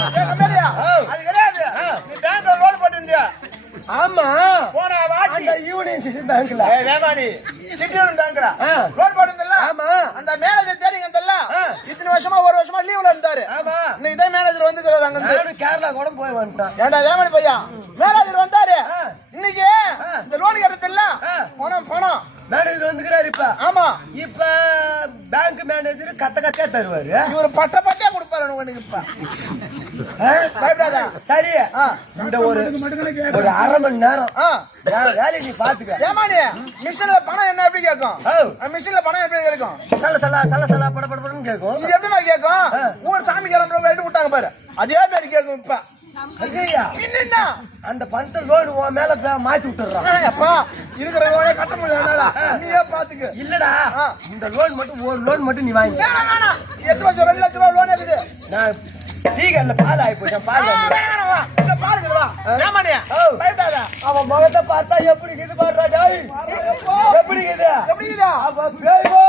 அது கிடையாது. நீ பேங்க்ல லோன் போட்டிருந்தியா? ஆமா போன வாட்டி யூனியன் பேங்க்ல வேமாடி சிட்டியூன் பேங்க்ல லோன் போட்டிருந்தல்ல? ஆமா. அந்த மேனேஜர் தெரியுங்க தெரியல. இத்தனை வருஷமா ஒரு வருஷமா லீவ்ல இருந்தாரு. ஆமா. இன்னைக்கு தான் மேனேஜர் வந்துக்கிறாரு. அங்க இருந்து கேரளா கூட போய் வந்துட்டான். ஏண்டா வேமாடி பையா மேனேஜர் வந்தாரு இன்னைக்கு. இந்த லோன் கட்டல பணம் பணம் மேனேஜர் வந்துக்கிறாரு இப்ப. ஆமா. இப்ப பேங்க் மேனேஜர் கத்த தருவாரு. இவரு பட்டா கொடுப்பாரு உனக்கு. இப்ப பயப்படாத. சரி இந்த ஒரு அரை மணி நேரம் வேலையை நீ பாத்துக்க. ஏமாடி மிஷின்ல பணம் என்ன எப்படி கேட்கும்? மிஷின்ல பணம் எப்படி கேட்கும்? சல படன்னு கேட்கும். இது எப்படி நான் கேட்கும்? ஊர் சாமி கிளம்புற வெயிட்டு விட்டாங்க பாரு, அதே மாதிரி கேட்கும். இப்ப என்ன அந்த பணத்தை லோன் மேல மாத்தி விட்டுறான். அப்பா இருக்கிற லோனே கட்ட முடியல. நீயே பாத்துக்க. இல்லடா இந்த லோன் மட்டும் ஒரு லோன் மட்டும் நீ வாங்கி. வேணாம் 8 வருஷம் 2 லட்சம் ரூபாய் லோன் இருக்குது. நான் டீகல்ல பால் ஆகி போயிட்டேன். பால் இந்த பாலுக்குதுவா ஏமாடியா பயப்படாத. அவன் முகத்தை பார்த்தா எப்படி இது பாடுறா டாய்? எப்படி இது அவ பேய்வோ.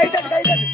கை தட்டு கை தட்டு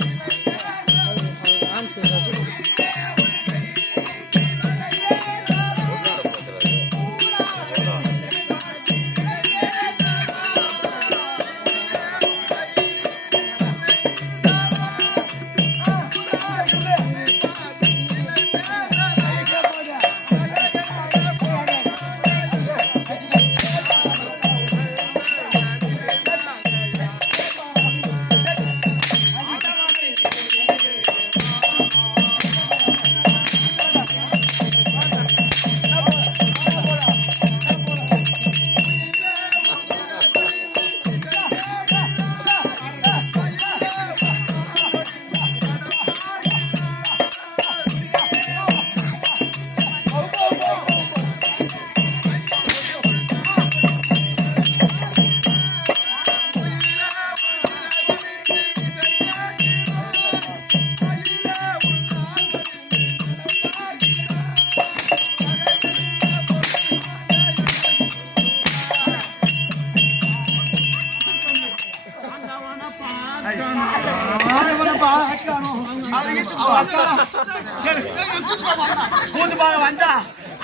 வந்தா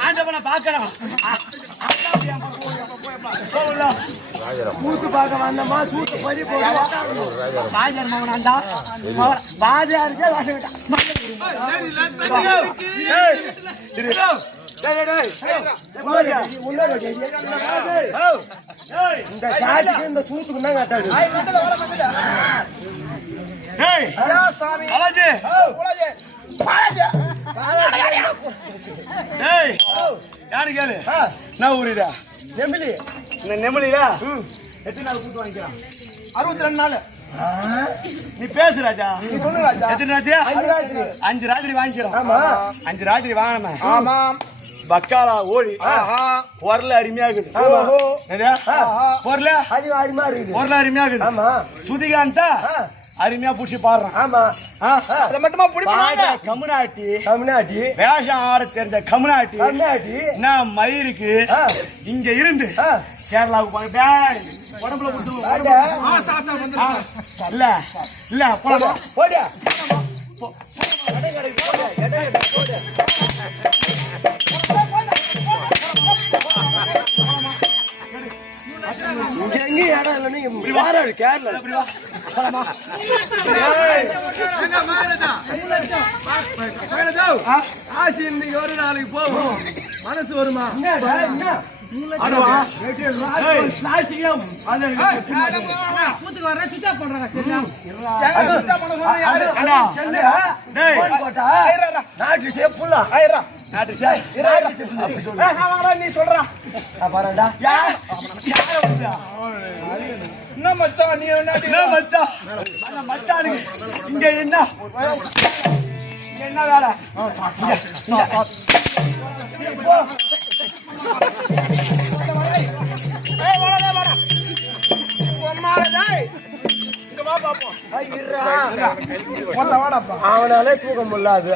ஆண்டவனை பார்க்கணும். கூத்து பார்க்க வந்தமா சூத்து பறி பாஜர் மகனாண்டா பாஜாருக்கே இந்த சாதிக்கு இந்த சூத்துக்கு தான் கட்டாது. யாரு கேளு நான் ஊரிடா நெமிலி இந்த நெமிலியா எத்தனை நாள் கூட்டு வாங்கிக்கிறான்? 62 நாள். நீ பேசு ராஜா. நீ சொல்லு ராஜா. எத்தனை ராத்திரி? 5 ராத்திரி. 5 ராத்திரி வாங்கிக்கிறோம். ஆமா 5 ராத்திரி வாங்கணும். ஆமா. பக்காலா ஓடி பொருள் அருமையா இருக்குது. ஓஹோ. பொருள் அது அருமையா இருக்குது. பொருள் அருமையா இருக்குது. ஆமா சுதிகாந்தா அருமையா புடிச்சு பாடுறான். ஆமா அத மட்டுமா புடிப்பாங்க. கம்முனாட்டி தமிழ்நாட்டி வேஷம் ஆட தெரிஞ்ச கம்முனாட்டி தமிழ்நாட்டி நான் மயிருக்கு இங்க இருந்து கேரளாவுக்கு போய் உடம்புல கொடுத்து இல்ல இல்ல போட போடு எங்க இடம் இல்லை நீங்க வாராடு கேரளா ஆசி இன்னைக்கு ஒரு நாளைக்கு போகும் மனசு வருமா? நீ சொல்றா என்ன மச்சான் நீ மச்சானுக்கு இங்க என்ன வேலை? அவனாலே தூக்க முடியாது.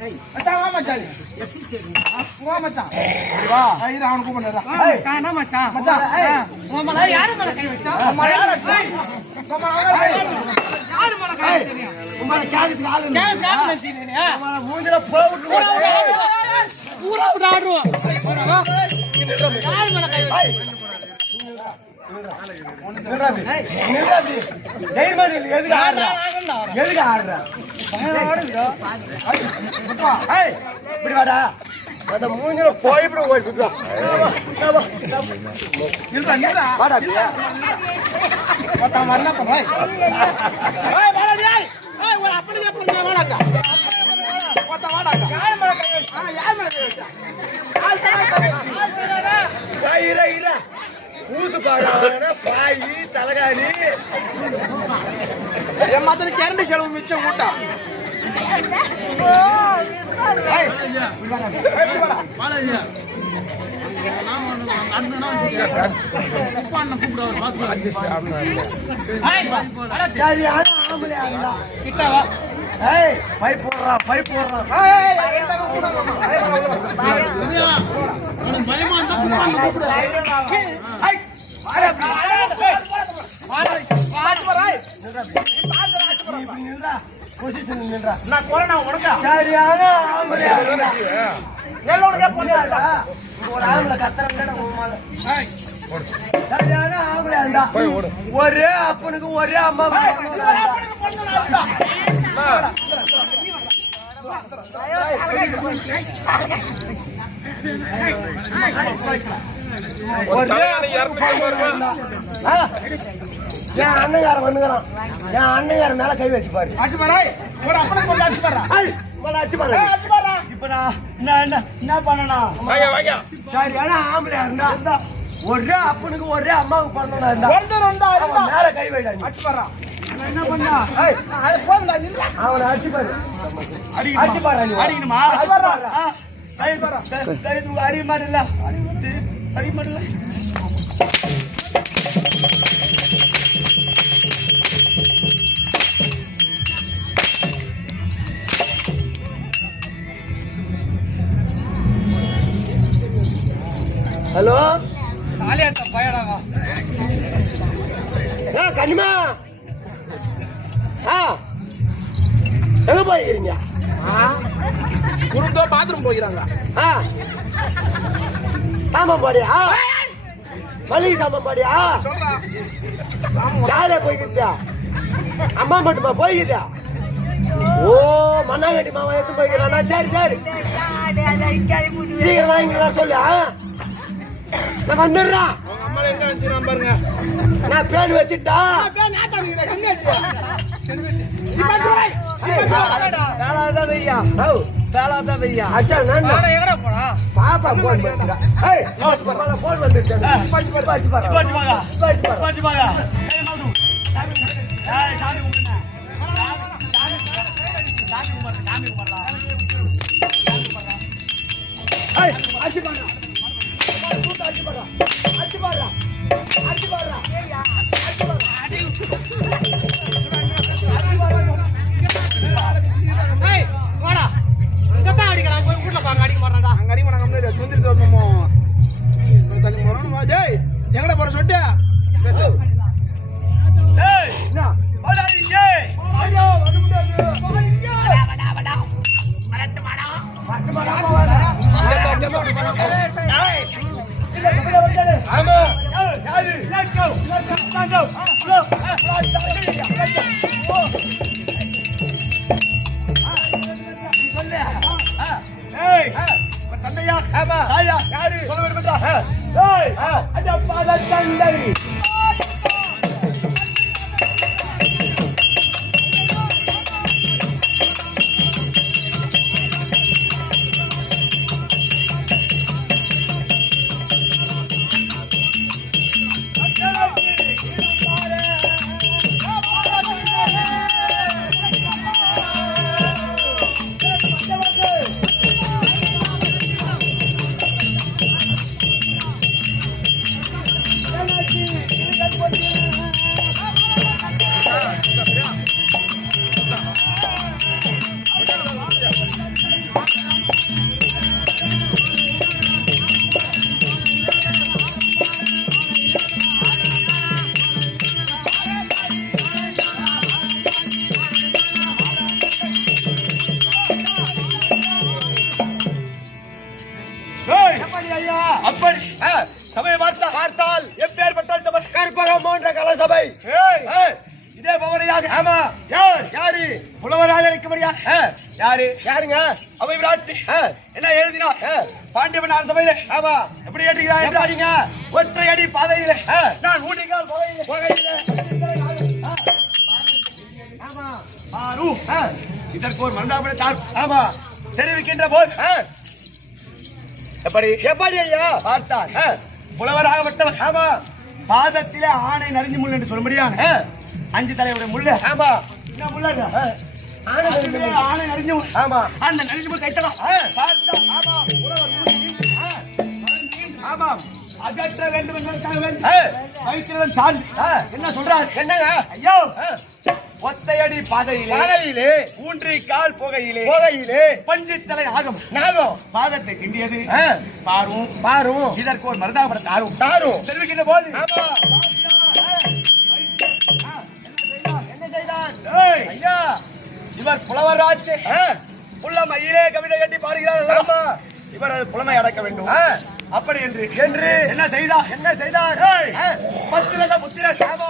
மச்சான் வா மச்சான் வா மச்சான் வா ஐயா அவன் கூப்பிடுறா என்ன மச்சான் மச்சான் உம்மல யாரு மேல கை வச்சா அம்மா யார் அச்சா அம்மா யாரு மேல கை வச்சீங்க உம்மால கேக்குது ஆளு இல்ல. கேஸ் வச்சீங்க உம்மால மூஞ்சில போட்டு பூரா விடாடுவோம் யாரு மேல கை வச்சீங்க நில்றாதி. நில்றாதி. தைரியமா நில்லு. எதுக்கு ஆடுற? எதுக்கு ஆடுற? ஏய், இப்படி வாடா. அந்த மூஞ்சில போய்விடு ஓடிட்டு வா. நில்றா நில்றா வாடா அப்படியே. மச்சான் வரல பா ஏய் வாடா டேய் ஏய் ஒரு அப்படியே பண்ணு வாடாக்கா மச்சான் வாடாக்கா யார் மேல கை வச்சா யார் மேல கை வச்சா ஆள் இரு, இரு. ஊது பாடுறாங்க பாய் தலகாணி என் மாதிரி கரண்ட் செலவு மிச்சம் கூட்டா சரியான ஆம்பளை ஆடுடா. கிட்டவா ஏய் பைப் போடுறான் பைப் போடுறான் பயமா இருந்தா பொசிஷன் நின்றா நான் கொரோனா உனக்கா சரியான ஆம்பளை ஆடுடா. எல்லோருக்கே போடுறா ஒரு ஆம்பளை கத்துறா சரியான ஆம்பளை ஆடுடா. ஒரே அப்பனுக்கு ஒரே அம்மா என் அண்ணன் வந்துக்கிறான் என் அண்ணன் மேல கை வச்சு பாரு அடிச்சு பாரு ஒரு அப்படி கொஞ்சம் அடிச்சு பாரு அடிச்சு பாரு அடிச்சு பாரு இப்ப நான் என்ன பண்ணணும் சரியான ஆம்பளையா இருந்தா ஒரே அப்பனுக்கு ஒரே அம்மாவுக்கு பண்ணணும் இருந்தா ஒருத்தர் வந்தா இருந்தா மேல கை வைடா நீ. அடிச்சு பாரு என்ன பண்ணா அது போதுடா நில்ல அவனை அடிச்சு பாரு அடிச்சு பாரு நீ. அடிக்கணுமா? அடிச்சு பாரு. அடிச்சு பாரு. உங்க அடிக்க மாட்டல அடிக்க மாட்டல ஹலோ காலியாத்த பயடாவா கண்ணிமா எங்க போயிருக்கீங்க குருந்தோ பாத்ரூம் போயிறாங்க சாமான் பாடியா மளிகை சாமான் பாடியா சொல்றா யாரே போய்க்கிட்டியா அம்மா மட்டுமா போய்க்குதா ஓ மண்ணாங்கட்டி மாமா எடுத்து போய்க்கிறானா சரி சரி சீக்கிரம் வாங்கிக்கலாம் சொல்லு நான் வந்துடுறான் உங்க அம்மா எங்க நினைச்சுறான் பாருங்க நான் பேர் வச்சுட்டா வேளாதான் வையா வேளாதான் வையா அச்சா நான் எங்கடா போறா பாப்பா போன் பண்ணுறா ஏய் போன் வந்துருச்சு பாச்சு பாச்சு பாரு பாச்சு பாங்க. பாச்சு பாரு பாச்சு பாங்க. கை மாட்டு. ஏய் சாமி கும்பிடுங்க. சாமி கும்பிடுங்க. சாமி கும்பிடுறா. ஏய் அச்சு பாரு அச்சு பாரு அச்சு பாரு அச்சு பாரு அச்சு பாரு ஏய் வாடா இங்கதான் அடிக்கறான் போய் ஊர்ல பாக்க அடிக்க மாட்டான்டா அங்க அடி பண்ணாங்க முன்னாடி முந்திரி தோப்பமோ தண்ணி மரணும் வா டேய் எங்கடா போற சொல்லிட்டு ஏய் என்ன ஓடாதீங்க. ஐயோ வந்து முடியாது ஆமா யாரு let's go stand up go ஏய் தந்தையா தாயா யாரு சொல்ல வேண்டுமா? ஏய் அட பாத தந்தை பார்த்தால் எப்பேற்பட்டால் சபை கற்பகம் போன்ற கலசபை. ஏய், ஏய், இதே பவனையாக ஆமா. யார் யாரு? புலவராக இருக்கும்படியா யாரு யாருங்க? அவை விராட்டி என்ன எழுதினார் பாண்டியவன் அரசபையிலே ஆமா. எப்படி ஏற்றுகிறார் எப்படிங்க? ஒற்றை அடி பாதையிலே நான் ஊட்டிக்கால் புகையிலே ஆமா. ஆரு இதற்கு ஒரு மண்டாபடி தார் ஆமா. தெரிவிக்கின்ற போது எப்படி எப்படி ஐயா? பார்த்தார் புலவராக விட்டவர் ஆமா. பாதத்திலே ஆணை நரிஞ்சு முள் என்று சொல்லும்படியான 5 தலையுடைய முள்ள ஆமா. என்ன முள்ளங்க ஆணை நரிஞ்சு முள். ஆணை நரிஞ்சு முள் ஆமா. அந்த நரிஞ்சு முள் கைத்தலாம் பார்த்தா ஆமா புலவர் ஊட்டி ஆமா. அகற்ற வேண்டும் என்பதற்காக வேண்டும் வைத்திரன் சார்ந்து என்ன சொல்றாரு என்னங்க? ஐயோ ஒத்தையடி பாதையிலே பாதையிலே ஊன்றி கால் புகையிலே போகையிலே பஞ்சித்தலை ஆகும் நாகம் பாதத்தை கிண்டியது ஆ. பாரும் பாரும் இதற்கு ஒரு மருதாபுரம் தாரும் தாரும். தெரிவிக்கின்ற போது ஆமா. என்ன செய்தான்? ஏய், ஐயா. இவர் புலவர் ஆட்சி புள்ள மயிலே கவிதை கட்டி பாடுகிறார் ஆமா. இவர் அது புலமை அடக்க வேண்டும் அப்படி என்று என்று என்ன செய்தார் என்ன செய்தார்? ஏய், 10 லட்சம் புத்திரர் ஆமா.